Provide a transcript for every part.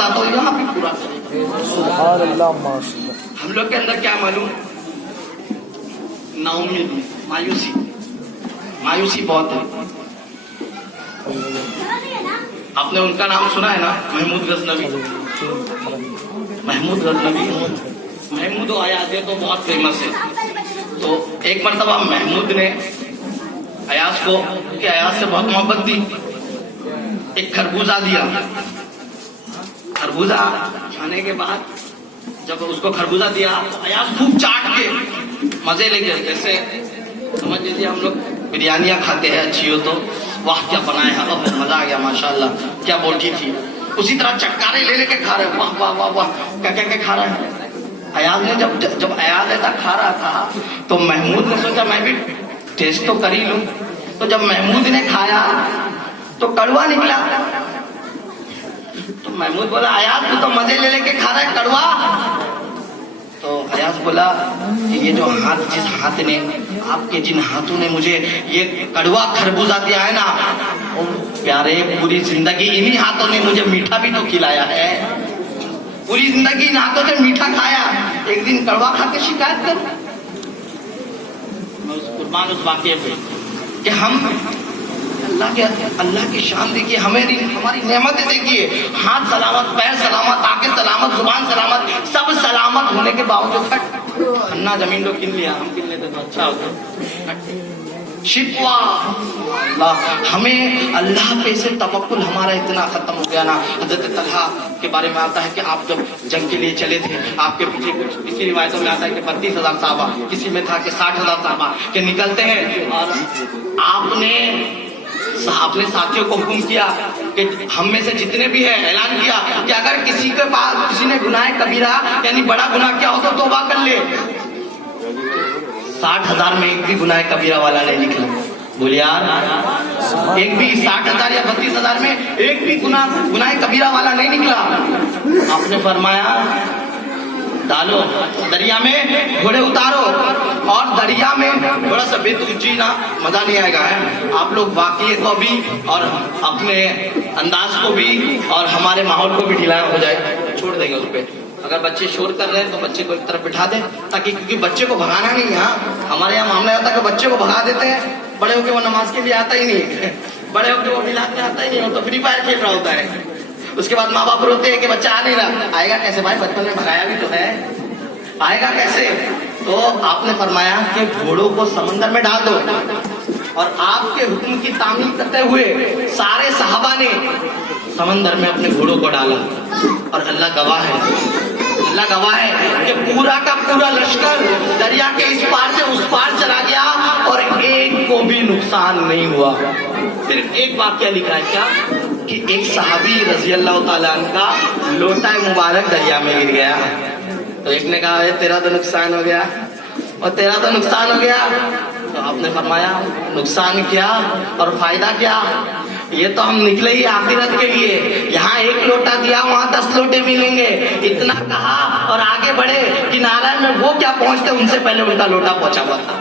بتاتا ہوں یہاں بھی پورا کرے گا. سبحان اللہ ماشاءاللہ. ہم لوگ کے اندر کیا معلوم, نا امیدی, مایوسی بہت ہے. آپ نے ان کا نام سنا ہے نا, محمود غزنوی. محمود ایاز تو بہت فیمس ہے. تو ایک مرتبہ محمود نے ایاز کو کہ ایاز سے بہت محبت دی, ایک خربوزہ دیا. خربوزہ کھانے کے بعد جب اس کو خربوزہ دیا تو ایاز خوب چاٹ کے مزے لے کے, جیسے سمجھ لیجیے ہم لوگ بریانیاں کھاتے ہیں اچھی ہو تو واہ کیا بنائے ہیں, بہت مزہ آ گیا ماشاءاللہ, کیا بوٹی تھی. اسی طرح چٹکارے لے کے کھا رہے, واہ واہ واہ واہ کیا کہہ کے کھا رہے ہیں. ایاز نے جب ایاز ایسا کھا رہا تھا تو محمود نے سوچا میں بھی ٹیسٹ تو کر ہی لوں. تو جب محمود نے کھایا تو کڑوا نکلا. تو محمود بولا ایاز تو مزے لے کے کھا رہا ہے, کڑوا. تو ایاز بولا کہ یہ جو ہاتھ, جس ہاتھ نے, آپ کے جن ہاتھوں نے مجھے یہ کڑوا خربوزہ دیا ہے نا, پیارے پوری زندگی انہی ہاتھوں نے مجھے میٹھا بھی تو کھلایا ہے. پوری زندگی ان ہاتھوں سے میٹھا کھایا, ایک دن کڑوا کھا کے شکایت کروں. قربان اس واقعے پہ کہ ہم اللہ کی شان دیکھیے, ہماری نعمتیں دیکھیے, ہاتھ سلامت, پیر سلامت, آنکھیں سلامت, زبان سلامت, سب سلامت ہونے کے باوجود کھنا زمین کو کن لیا, ہم کن لیتے تو اچھا ہوتا. شکوا ہمیں اللہ پہ سے توکل ہمارا اتنا ختم ہو گیا نا. حضرت طلحہ کے بارے میں آتا ہے کہ آپ جب جنگ کے لیے چلے تھے, آپ کے پیچھے کچھ کسی روایتوں میں آتا ہے کہ 32,000 صحابہ, کسی میں تھا کہ 60,000 صحابہ کہ نکلتے ہیں, اور آپ نے اپنے ساتھیوں کو حکم کیا کہ ہم میں سے جتنے بھی ہیں, اعلان کیا کہ اگر کسی کے پاس کسی نے گناہ کبیرہ یعنی بڑا گناہ کیا ہو تو توبہ کر لے. 60,000 میں ایک بھی گناہ کبیرہ والا نہیں نکلا. بولے یار, ایک بھی 60,000 یا 32,000 میں ایک بھی گناہ کبیرہ والا نہیں نکلا. آپ نے فرمایا ڈالو دریا میں, گھوڑے اتارو, اور دریا میں تھوڑا سا بے تجی نا, مزہ نہیں آئے گا. آپ لوگ واقعے کو بھی اور اپنے انداز کو بھی اور ہمارے ماحول کو بھی ڈھیلا ہو جائے, چھوڑ دیں گے اس پہ. اگر بچے شور کر رہے ہیں تو بچے کو ایک طرف بٹھا دیں, تاکہ کیونکہ بچے کو بھگانا نہیں. یہاں ہمارے یہاں معاملہ ہوتا ہے کہ بچے کو بھگا دیتے ہیں, بڑے ہو کے وہ نماز کے لیے آتا ہی نہیں, بڑے ہو کے وہ ملاد میں آتا ہی نہیں, وہ تو فری فائر کھیل رہا ہوتا ہے. اس کے بعد ماں باپ روتے ہیں کہ بچہ آ نہیں رہا. آئے گا کیسے بھائی, بچپن میں بھگایا بھی تو ہے, آئے گا کیسے. تو آپ نے فرمایا کہ گھوڑوں کو سمندر میں ڈال دو, اور آپ کے حکم کی تعمیل کرتے ہوئے سارے صحابہ نے سمندر میں اپنے گھوڑوں کو ڈالا. اور اللہ گواہ ہے کہ پورا کا پورا لشکر دریا کے اس پار سے اس پار چلا گیا اور ایک کو بھی نقصان نہیں ہوا. صرف ایک واقعہ لکھا ہے کیا کہ ایک صحابی رضی اللہ تعالیٰ عنہ کا لوٹا مبارک دریا میں گر گیا. تو ایک نے کہا تیرا تو نقصان ہو گیا, اور تیرا تو نقصان ہو گیا. تو آپ نے فرمایا نقصان کیا اور فائدہ کیا, یہ تو ہم نکلے ہی آخرت کے لیے. یہاں ایک لوٹا دیا, وہاں 10 لوٹے ملیں گے. اتنا کہا اور آگے بڑھے کہ نارائن میں وہ کیا پہنچتے, ان سے پہلے ان کا لوٹا پہنچا ہوا تھا.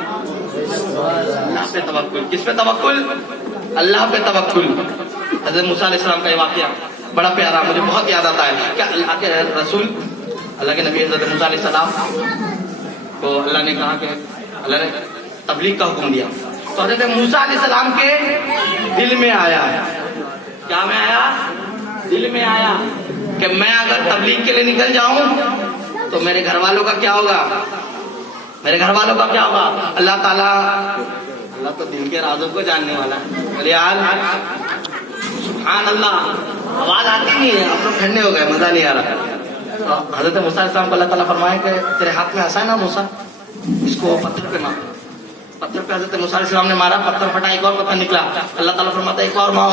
اللہ پہ توکل. کس پہ توکل؟ اللہ پہ توکل. حضرت موسیٰ علیہ السلام کا یہ واقعہ بڑا پیارا مجھے بہت یاد آتا ہے کہ اللہ کے رسول, اللہ کے نبی حضرت موسیٰ علیہ السلام کو اللہ نے کہا کہ اللہ نے تبلیغ کا حکم دیا. تو حضرت موسیٰ علیہ السلام کے دل میں آیا, کیا میں آیا, دل میں آیا کہ میں اگر تبلیغ کے لیے نکل جاؤں تو میرے گھر والوں کا کیا ہوگا, میرے گھر والوں کا کیا ہوگا. اللہ تعالیٰ, اللہ تو دل کے رازوں کو جاننے والا ہے. ارے یار سبحان اللہ, آواز آتی نہیں ہے, آپ لوگ ٹھنڈے ہو گئے, مزہ نہیں آ رہا. حضرت موسیٰ علیہ السلام کو اللہ تعالیٰ فرمائے کہ تیرے ہاتھ میں آسا ہے نا موسیٰ, اس کو پتھر پہ مار. پتھر پہ حضرت موسیٰ علیہ السلام نے مارا, پتھر پھٹا, ایک اور پتھر نکلا. اللہ تعالیٰ فرماتا ہے ایک اور مار.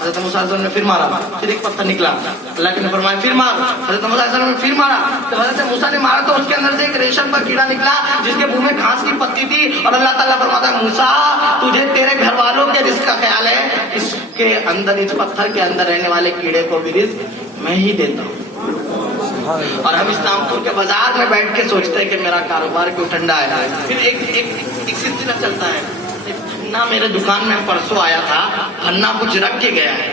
حضرت موسیٰ علیہ السلام نے پھر مارا, پھر ایک پتھر نکلا. اللہ کے نے فرمایا پھر مار. حضرت موسیٰ علیہ السلام نے پھر مارا. تو حضرت موسیٰ نے مارا تو اس کے اندر سے ایک ریشم کا کیڑا نکلا جس کے منہ میں گھاس کی پتی تھی. اور اللہ تعالیٰ فرماتا ہے موسیٰ تجھے تیرے گھر والوں کے رزق کا خیال ہے, اس کے اندر, اس پتھر کے اندر رہنے والے کیڑے کو بھی رزق میں ہی دیتا ہوں. اور ہم اسلام پور کے بازار میں بیٹھ کے سوچتے ہیں کہ میرا کاروبار کیوں ٹھنڈا ہے. پھر ایک سلسلہ چلتا ہے, پھنا میرے دکان میں پرسوں آیا تھا, پھنا کچھ رکھ کے گیا ہے.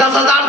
10,000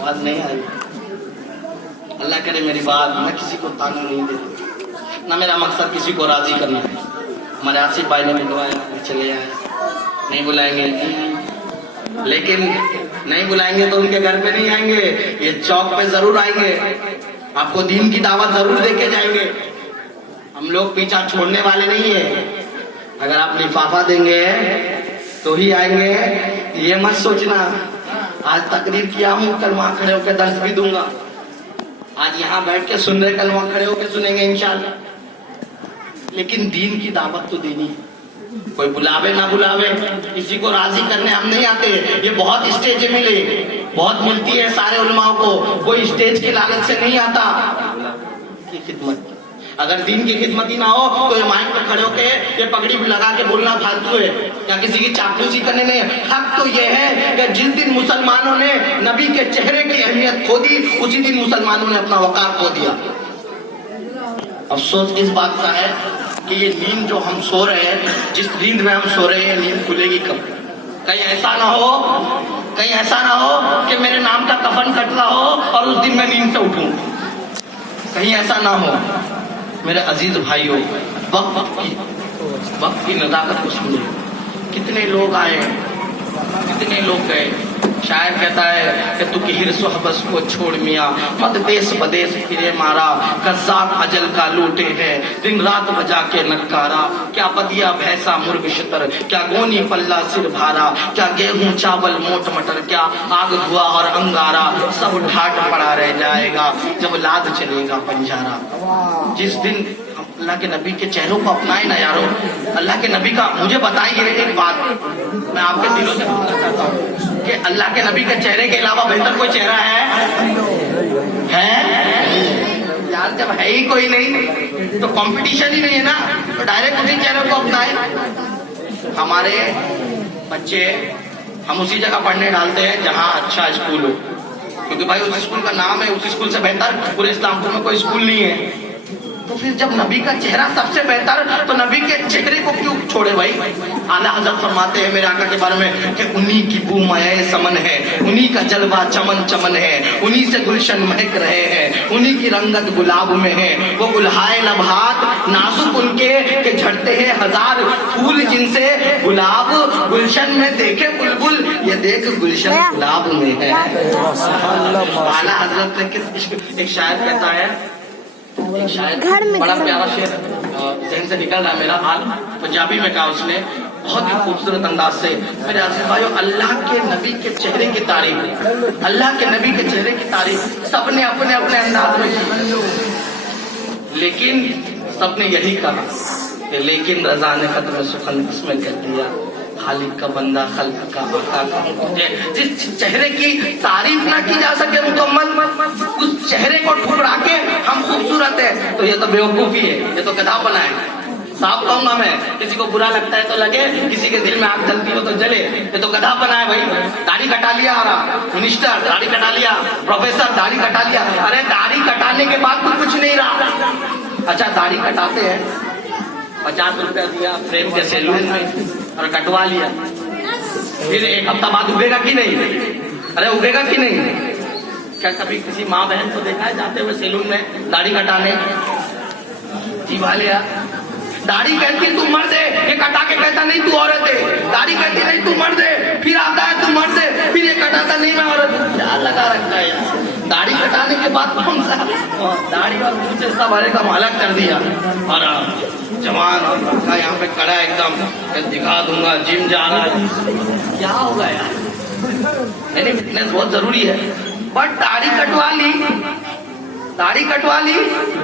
آواز نہیں آئی. اللہ کرے میری بات میں کسی کو تانے نہیں دیتا, نہ میرا مقصد کسی کو راضی کرنا ہے. ہمارے آصف بھائی نے بلوایا, چلے آئے. نہیں بلائیں گے, لیکن نہیں بلائیں گے تو ان کے گھر پہ نہیں آئیں گے, یہ چوک پہ ضرور آئیں گے, آپ کو دین کی دعوت ضرور دے کے جائیں گے. ہم لوگ پیچھا چھوڑنے والے نہیں ہیں. اگر آپ لفافہ دیں گے تو ہی آئیں گے, یہ مت سوچنا. آج تقریر کیا ہوں, کل وہاں کھڑے ہو کے درس بھی دوں گا. آج یہاں بیٹھ کے سن رہے, کل وہاں کھڑے ہو کے سنیں گے انشاءاللہ. لیکن دین کی دعوت تو دینی ہے. کوئی بلاوے نہ بلاوے, کسی کو راضی کرنے ہم نہیں آتے. یہ بہت اسٹیجیں ملے, بہت ملتی ہے سارے علماء کو, کوئی اسٹیج کی لالچ سے نہیں آتا. کی خدمت, اگر دین کی خدمت ہی نہ ہو تو یہ مائک پہ کھڑے ہو کے یہ پگڑی بھی لگا کے بولنا فالتو ہے, یا کسی کی چاپلوسی کرنے نہیں. حق تو یہ ہے کہ جس دن مسلمانوں نے نبی کے چہرے کی اہمیت کھو دی, اسی دن مسلمانوں نے اپنا وقار کھو دیا. افسوس اس بات کا ہے کہ یہ نیند جو ہم سو رہے ہیں, جس نیند میں ہم سو رہے ہیں, نیند کھلے گی کب؟ کہیں ایسا نہ ہو, کہیں ایسا نہ ہو کہ میرے نام کا کفن کٹ رہا ہو اور اس دن میں نیند سے اٹھوں. کہیں ایسا نہ ہو. میرے عزیز بھائیوں, وقت کی نزاکت کو سنو. کتنے لوگ آئے, کتنے لوگ گئے. شاعر کہتا ہے کہ تو کہر صحبت کو چھوڑ میاں, مد دیس بدیس پھرے مارا, قذاب اجل کا لوٹے ہے دن رات بجا کے نکارا. کیا بدیا بھیسا مرغ شتر, کیا گونی پلہ سر بھارا, کیا گیہوں چاول موٹ مٹر, کیا آگ دھوا اور انگارا, سب ڈھاٹ پڑا رہ جائے گا جب لاد چلے گا پنجارا. جس دن اللہ کے نبی کے چہروں کو اپنائے نا یارو, اللہ کے نبی کا مجھے بتائیے ایک بات, میں آپ کے دلوں سے پوچھنا چاہتا ہوں کہ اللہ کے نبی کے چہرے کے علاوہ بہتر کوئی چہرہ ہے یار؟ جب ہے ہی کوئی نہیں تو کمپٹیشن ہی نہیں ہے نا, تو ڈائریکٹ اسی چہرے کو اپنائے. ہمارے بچے ہم اسی جگہ پڑھنے ڈالتے ہیں جہاں اچھا اسکول ہو, کیونکہ بھائی اس اسکول کا نام ہے, اس اسکول سے بہتر پورے اسلام پور میں کوئی اسکول نہیں ہے. تو پھر جب نبی کا چہرہ سب سے بہتر, تو نبی کے چہرے کو کیوں چھوڑے بھائی؟ اعلیٰ حضرت فرماتے ہیں میرے آقا کے بارے میں کہ انہی کی بو مائے سمن ہے, انہی کا جلوہ چمن چمن ہے, انہی سے گلشن مہک رہے ہیں, انہی کی رنگت گلاب میں ہے. وہ گلہائے نبہات نازک ان کے کہ جھڑتے ہیں ہزار پھول, جن سے گلاب گلشن میں دیکھے بلبل, یہ دیکھ گلشن گلاب میں ہے. اعلیٰ حضرت نے کس, ایک شاعر کہتا ہے, شاید بڑا پیارا شعر ذہن سے نکل رہا ہے میرا حال, پنجابی میں کہا اس نے بہت ہی خوبصورت انداز سے. میرے عزیز بھائیو, اللہ کے نبی کے چہرے کی تعریف, اللہ کے نبی کے چہرے کی تعریف سب نے اپنے اپنے انداز میں کی, لیکن سب نے یہی کہا کہ لیکن رضا نے ختم سخن اس میں کر دیا, خالق کا بندہ خلق کا آقا کا. جس چہرے کی تعریف نہ کی جا سکے مکمل, اس چہرے کو ٹھکرا کے ہم خوبصورت ہیں, تو یہ تو بیوقوفی ہے, یہ تو گدھا پنا ہے. صاف کہوں گا میں, کسی کو برا لگتا ہے تو لگے, کسی کے دل میں آگ جلتی ہو تو جلے, یہ تو گدھا پنا ہے بھائی. داڑھی کٹا لیا, منسٹر داڑھی کٹا لیا, پروفیسر داڑھی کٹا لیا. ارے داڑھی کٹانے کے بعد تو کچھ نہیں رہا. اچھا داڑھی کٹاتے ہیں, 50 روپیہ دیا فریم کے سیلون میں اور کٹوا لیا, پھر ایک ہفتہ بعد اگے گا کہ نہیں؟ ارے اگے گا کہ نہیں؟ کیا کبھی کسی ماں بہن کو دیکھا ہے جاتے ہوئے سیلون میں داڑھی کٹانے؟ جی والے داڑھی کہتی تو مرد ہے, یہ کٹا کے کہتا نہیں تو عورت ہے. داڑھی کہتی نہیں تو مرد ہے, پھر آتا ہے تو مرد ہے, پھر یہ کٹاتا نہیں میں عورت ہوں. کیا لگا رکھتا ہے یار؟ داڑھی کٹانے کے بعد کون سا داڑھی اور مجھے سب ہرے کا مالک کر دیا, اور جوان اور لڑکا یہاں پہ کھڑا ہے ایک دم دکھا دوں گا جم جا رہا ہے. کیا ہوگا یار؟ نہیں فٹنس بہت ضروری ہے, بٹ داڑھی کٹوا لی, داڑھی کٹوا لی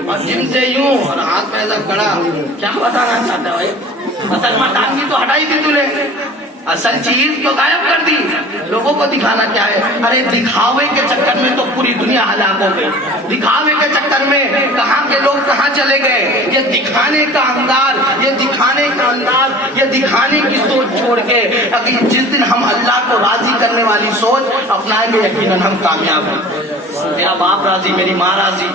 اور جم سے یوں اور ہاتھ پہ ایسا کھڑا, کیا بتانا چاہتا ہے بھائی؟ اصل مردانگی تو ہٹائی تھی تو نے, اصل چیز تو غائب کر دی. لوگوں کو دکھانا کیا ہے؟ ارے دکھاوے کے چکر میں تو پوری دنیا ہلاک ہو گئی. دکھاوے کے چکر میں کہاں کے لوگ کہاں چلے گئے. یہ دکھانے کا انداز, یہ دکھانے کا انداز, یہ دکھانے کی سوچ چھوڑ کے اگر جس دن ہم اللہ کو راضی کرنے والی سوچ اپنائیں گے, یقیناً ہم کامیاب ہیں. میرا باپ راضی, میری ماں راضی,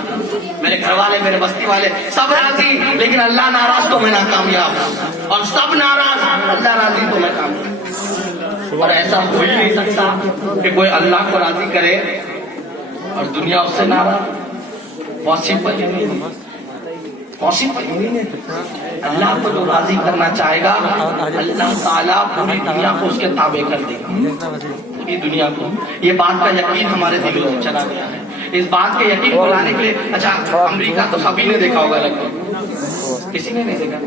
میرے گھر والے, میرے بستی والے سب راضی, لیکن اللہ ناراض تو میں ناکامیاب, اور سب ناراض اللہ راضی تو میں کامیاب. اور ایسا ہو ہی نہیں سکتا کہ کوئی اللہ کو راضی کرے اور دنیا اس سے ناراض. پاسبل ہی نہیں, پاسبل ہی نہیں. اللہ کو جو راضی کرنا چاہے گا اللہ تعالیٰ پوری دنیا کو اس کے تابع کر دے گا, پوری دنیا کو. یہ بات کا یقین ہمارے دلوں میں چلا گیا ہے. اس بات کے یقین کو لانے کے لیے, اچھا امریکہ تو سبھی نے دیکھا ہوگا, لگ بھگ کسی نے نہیں دیکھا.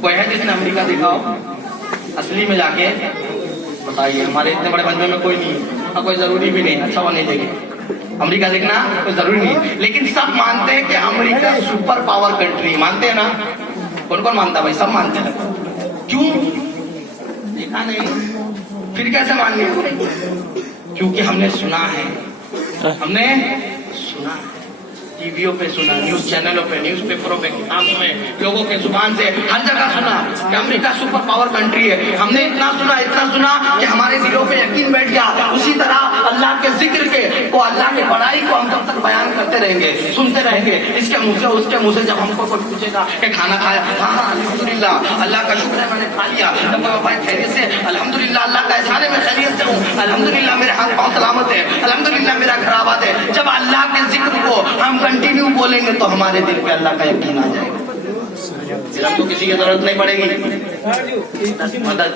کوئی ہے جس نے امریکہ دیکھا ہو اصلی میں جا کے بتائیے. ہمارے اتنے بڑے بندے میں کوئی نہیں, کوئی ضروری بھی نہیں, اچھا وہ نہیں دیکھے. امریکہ دیکھنا کوئی ضروری نہیں, لیکن سب مانتے ہیں کہ امریکہ سپر پاور کنٹری. مانتے ہیں نا, کون کون مانتا بھائی؟ سب مانتے ہیں. کیوں؟ دیکھا نہیں پھر کیسے مان لیا؟ کیونکہ ہم نے سنا ہے, ہم نے سنا ہے, ٹی ویوں پہ سنا, نیوز چینلوں پہ, نیوز پیپروں پہ, کتابوں میں, لوگوں کے زبان سے ہر جگہ سنا کہ امریکہ سپر پاور کنٹری ہے. ہم نے اتنا سنا کہ ہمارے دلوں پہ یقین بیٹھ گیا. اسی طرح اللہ کے ذکر کے وہ اللہ کی بڑائی کو ہم جب تک بیان کرتے رہیں گے, سنتے رہیں گے, اس کے منہ سے اس کے منہ سے, جب ہم کو کوئی پوچھے گا کہ کھانا کھایا, ہاں الحمدللہ اللہ کا شکر ہے میں نے کھا لیا, بھائی خیریت سے, الحمدللہ اللہ کا احسان ہے میں خیریت سے ہوں, الحمدللہ میرے ہاتھ پاؤں سلامت ہے, الحمدللہ میرا گھر آباد ہے. جب اللہ کے ذکر کو ہم کنٹینیو بولیں گے تو ہمارے دل پہ اللہ کا یقین آ جائے گا. پھر ہم کو کسی کی ضرورت نہیں پڑے گی مدد.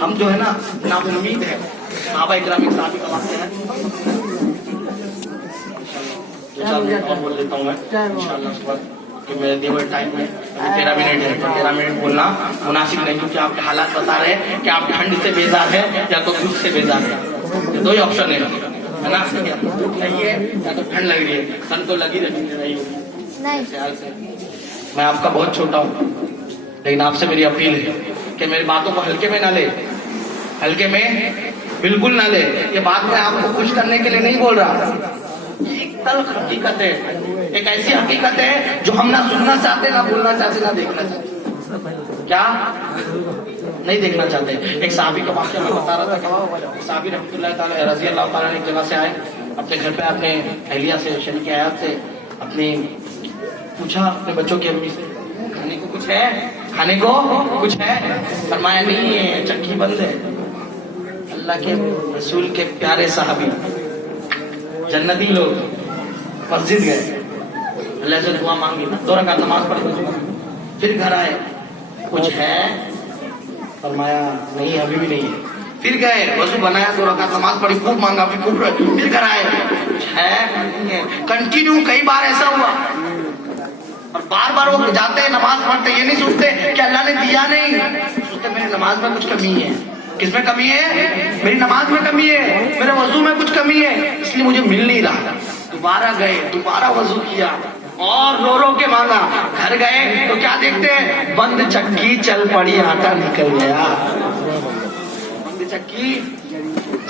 ہم جو ہے نا نا امید ہے, صحابہ اکرام ایک صحابی کا واقعہ ہے, اور بول دیتا ہوں میں انشاءاللہ اس وقت کہ میرے دیے ہوئے ٹائم میں 13 منٹ ہے, 13 منٹ بولنا مناسب نہیں, کیونکہ آپ کے حالات بتا رہے ہیں کہ آپ ٹھنڈ سے بیزار ہیں یا تو دھوپ سے بیزار ہیں. یہ دو ہی آپشن ہے نا, نہیں ہے یا تو ٹھنڈ لگ رہی ہے, ٹھنڈ تو لگی رہی ہوگی. میں آپ کا بہت چھوٹا ہوں, لیکن آپ سے میری اپیل ہے کہ میری باتوں کو ہلکے میں نہ لے, ہلکے میں بالکل نہ لے. یہ بات میں آپ کو خوش کرنے کے لیے نہیں بول رہا, یہ ایک تلخ حقیقت ہے, ایک ایسی حقیقت ہے جو ہم نہ سننا چاہتے, نہ بولنا چاہتے, نہ دیکھنا چاہتے. کیا نہیں دیکھنا چاہتے؟ ایک صحابی کا واقعہ میں بتا رہا تھا. صحابی رحمۃ اللہ تعالی رضی اللہ تعالیٰ ایک جگہ سے آئے, اپنے گھر پہ اپنے اہلیہ سے, شریک حیات سے اپنی پوچھا اپنے بچوں کی امی سے, کھانے کو کچھ ہے, کھانے کو کچھ ہے؟ فرمایا نہیں ہے, چکی بند ہے. اللہ کے رسول کے پیارے صحابی جنتی لوگ مسجد گئے, اللہ سے دعا مانگی, 2 رکعت نماز پڑھی, پھر گھر آئے, کچھ ہے؟ فرمایا نہیں ابھی بھی نہیں ہے. پھر گئے, وضو بنایا, 2 رکعت نماز پڑھی, خوب مانگا, پھر گھر آئے, کچھ ہے؟ کنٹینیو کئی بار ایسا ہوا, اور بار بار وہ جاتے ہیں نماز پڑھتے, یہ نہیں سوچتے کہ اللہ نے دیا نہیں, سوچتے میری نماز میں کچھ کمی ہے. کس میں کمی ہے؟ میری نماز میں کمی ہے, میرے وضو میں کچھ کمی ہے, اس لیے مجھے مل نہیں رہا. دوبارہ گئے, دوبارہ وضو کیا اور رو رو کے مانگا. گھر گئے تو کیا دیکھتے ہیں؟ بند چکی چل پڑی, آٹا نکل گیا. بند چکی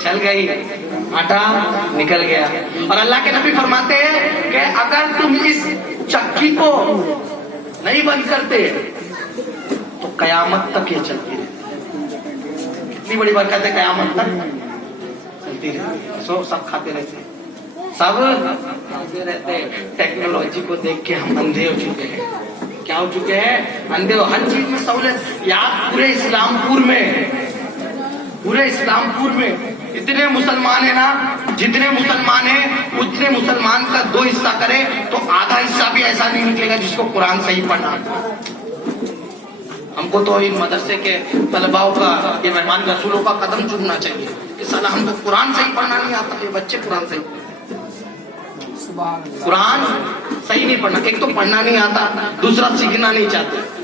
چل گئی, آٹا نکل گیا. اور اللہ کے نبی فرماتے ہیں کہ اگر تم اس چکی کو نہیں بند کرتے تو قیامت تک یہ چلتی رہے. اتنی بڑی برکت ہے, قیامت تک چلتی رہے. سب کھاتے رہتے, سب کھاتے رہتے. ٹیکنالوجی کو دیکھ کے ہم اندھے ہو چکے ہیں. کیا ہو چکے ہیں؟ اندھے ہو. ہر چیز میں سہولت. یاد پورے اسلام پور میں, پورے اسلام پور میں اتنے مسلمان ہیں نا, جتنے مسلمان ہیں اتنے مسلمان کا 2 حصہ کرے تو آدھا حصہ بھی ایسا نہیں نکلے گا جس کو قرآن صحیح پڑھنا. ہم کو تو ان مدرسے کے طلباؤں کا, یہ مہمان رسولوں کا قدم چومنا چاہیے کہ سالہ ہم کو قرآن صحیح پڑھنا نہیں آتا. یہ بچے قرآن صحیح نہیں پڑھنا, ایک تو پڑھنا نہیں آتا, دوسرا سیکھنا نہیں چاہتے.